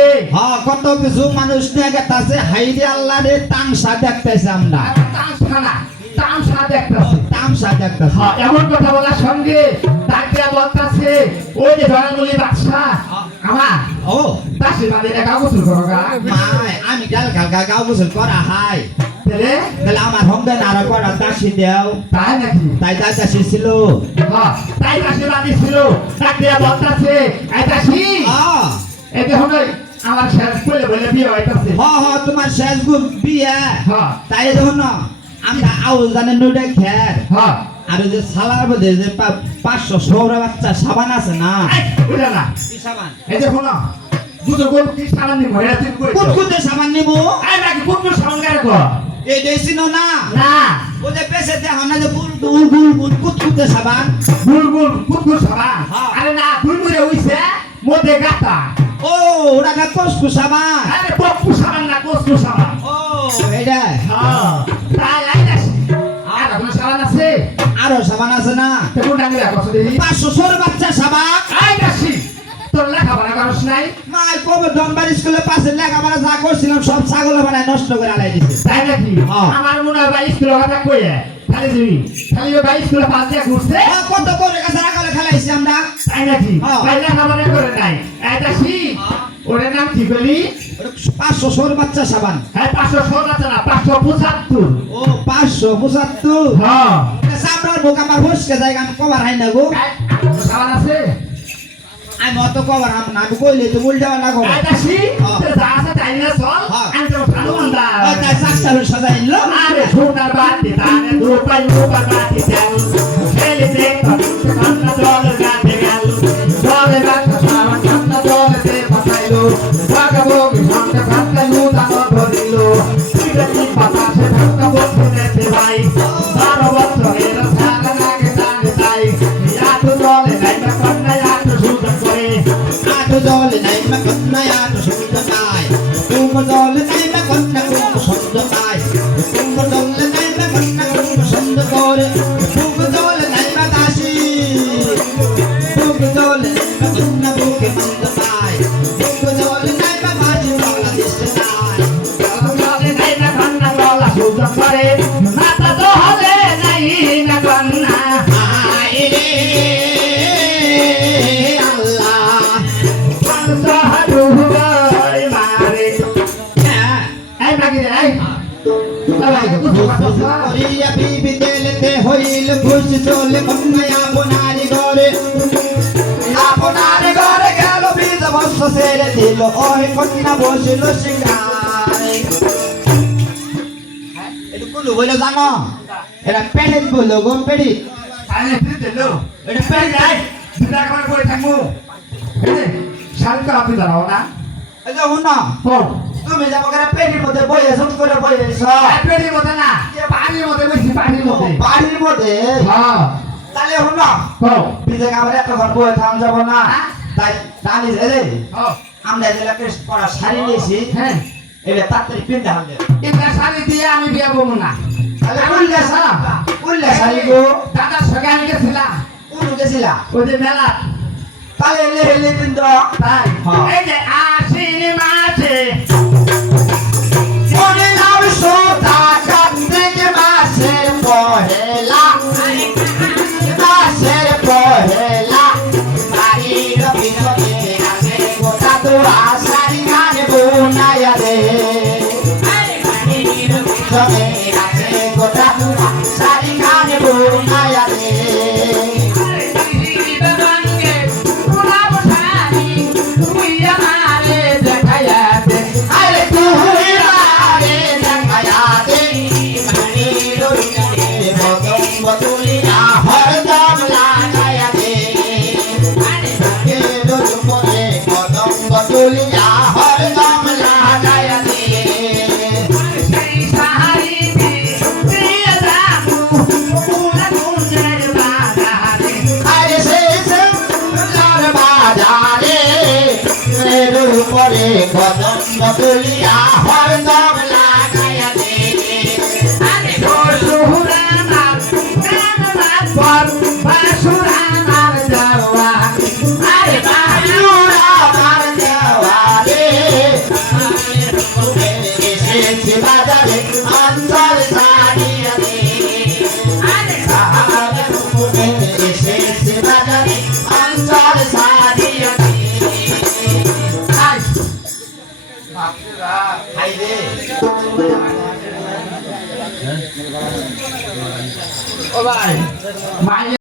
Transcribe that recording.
আছে হ্যাঁ কত কিছু মানুষ নিয়ে গেছে হাইরে আল্লাহ রে তামসা দেখতেছে আমরা তামসা দেখতেছে তামসা দেখতেছে হ্যাঁ এমন কথা বলার সঙ্গে তাকিয়া বলতাছে ওই যে জয়নুলি বাদশা আমার ও দাসি বাদে গা গোসল করো গা মাই আমি কালকা গাও গোসল করা হাই তাহলে তাহলে আমার হোমদেন আরো করা দাসি দেও তাই নাকি তাই দাসি ছিল হ্যাঁ তাই দাসি বাদে ছিল তাকিয়া বলতাছে এই দাসি এই দেখো না আমার শেষ বলে বিয়ে হইতাছে হ্যাঁ তোমার শেষ বিয়ে হ্যাঁ তাই দেখো না আমরা আউল জানে নুডে খের হ্যাঁ আর যে সালার মধ্যে যে 500 সৌরা বাচ্চা সাবান আছে না বুঝলা না কি সাবান এই দেখো না দুটো গোল কি সাবান নিব এটা ঠিক করে কুতকুতে সাবান নিব আই নাকি কোন সাবান গারে কো এই দেছিনো না না ও যে পেছে দেখো না যে বুল কুতকুতে সাবান গুল সাবান আরে না গুলগুলে হইছে মধ্যে গাতা ও ওটা না কসকু সাবান আরে পপ্পু সাবান না কসকু সাবান ও এইটা হ্যাঁ তাই আইতাছি আর কোন সাবান আছে আরো সাবান আছে না তো কোন ডাঙ্গে রাখছ দেখি 500 সৌরা বাচ্চা সাবান আইতাছি তোর লেখাপড়া করছ নাই মাই কবে দনবার স্কুলে পাশে লেখাপড়া যা করছিলাম সব ছাগল বানায় নষ্ট করে আলাই দিছে তাই নাকি আমার মনে হয় ভাই স্কুলে কথা কইয়ে খালি দিবি খালি ভাই স্কুলে পাস দিয়ে ঘুরছে কত করে কাছে রাখালে খেলাইছি আমরা তাই নাকি ভাই লেখাপড়া করে নাই আইতাছি ওর নাম কি বলি 500 সৌরা বাচ্চা সাবান হ্যাঁ 516 আছে না 575 ও 575 হ্যাঁ সামরার বুক আমার হোসকে জায়গা আমি কভার হাই না গো সাবান আছে আমি অত কভার হাম না আমি কইলে তো উল্টা না গো আইতাছি যা আছে তাই না চল আমি তো ভালো মন্দা ওই তাই সাকসার সাজাইল আরে সোনার বাতি তানে রূপাই রূপার বাতি চাল খেলে দেখ কান্না জল গাতে গেল জলে গাতে সাবান কান্না জলে ফাসাইলো ভাগাবো সামনে ভাগা লুদানো ধরিলো সিগারেট বাতাসে ভাগা বসে ভাই 12 বছরের সালা লাগে জানে তাই এত জলে নাই কান্না এত সুন্দর করে আটো জলে নাই মা কন্যা আটো সুন্দর নাই তুমি জলে নাই মা কন্যা তুমি সুন্দর নাই তুমি জলে নাই মা কন্যা তুমি সুন্দর করে তুমি জলে নাই মা দাসী তুমি জলে নাই মা কন্যা বুকে মন্দ নাই তুমি জলে নাই মা বাজি বাংলাদেশ নাই জলে নাই না কান্না গলা সুন্দর করে মাথা জলে নাই না কান্না আয় রে আল্লাহ সাহায্য হয় মারে এই বাকি রে এই করিয়া বিবি দেলতে হইল খুশি চলে কন্যা আপনার ঘরে গেল বীজ বর্ষ ছেড়ে দিল ওই কন্যা বসিল সিংহায় এটা কুলু বলে জানো এটা পেড়িত বলো গো পেড়িত আরে দিলো এটা পেড়িত দিদা করে করে থাকবো এই শালকা আপনি দাঁড়াও না এই যে হুন তুমি যাবো করে পেটির মধ্যে বইয়ে জুম করে বইয়েছ পেটির মধ্যে না পানির মধ্যে বেশি পানির মধ্যে বাড়ির মধ্যে হ্যাঁ তাহলে হুন বিজে আবার এত ঘর বয়ে থাম যাব না তাই টানি রে আমরা যেটাকে পড়া শাড়ি নিয়েছি হ্যাঁ এটা তাড়াতাড়ি পিনতে হবে এটা শাড়ি দিয়ে আমি বিয়ে করবো না তাহলে উল্লে শাড়ি গো দাদার সঙ্গে আমি গেছিলাম কোন গেছিলা ওই যে মেলা তাহলে এলে এলে পিন্দ তাই এই যে আশ্বিন মাসে মনে নাম সোতা কার্তিক মাসের পহেলা মাসের পহেলা বাড়ির বিনোদে আসে গোটা তো আশারি গান বোনায়া রে বাড়ির বিনোদে আসে গোটা তো আশারি গান বোনায়া রে কদম বদলিয়া হরদম লাগায়া দে আরে সুরানার কানার পর বাসুরানার যাওয়া আরে বায়ুরা মার দেওয়া রে এসেছে বাজারে অঞ্চল সারিয়া দে এসেছে বাজারে অঞ্চল সারিয়া দে খাই রে ও ভাই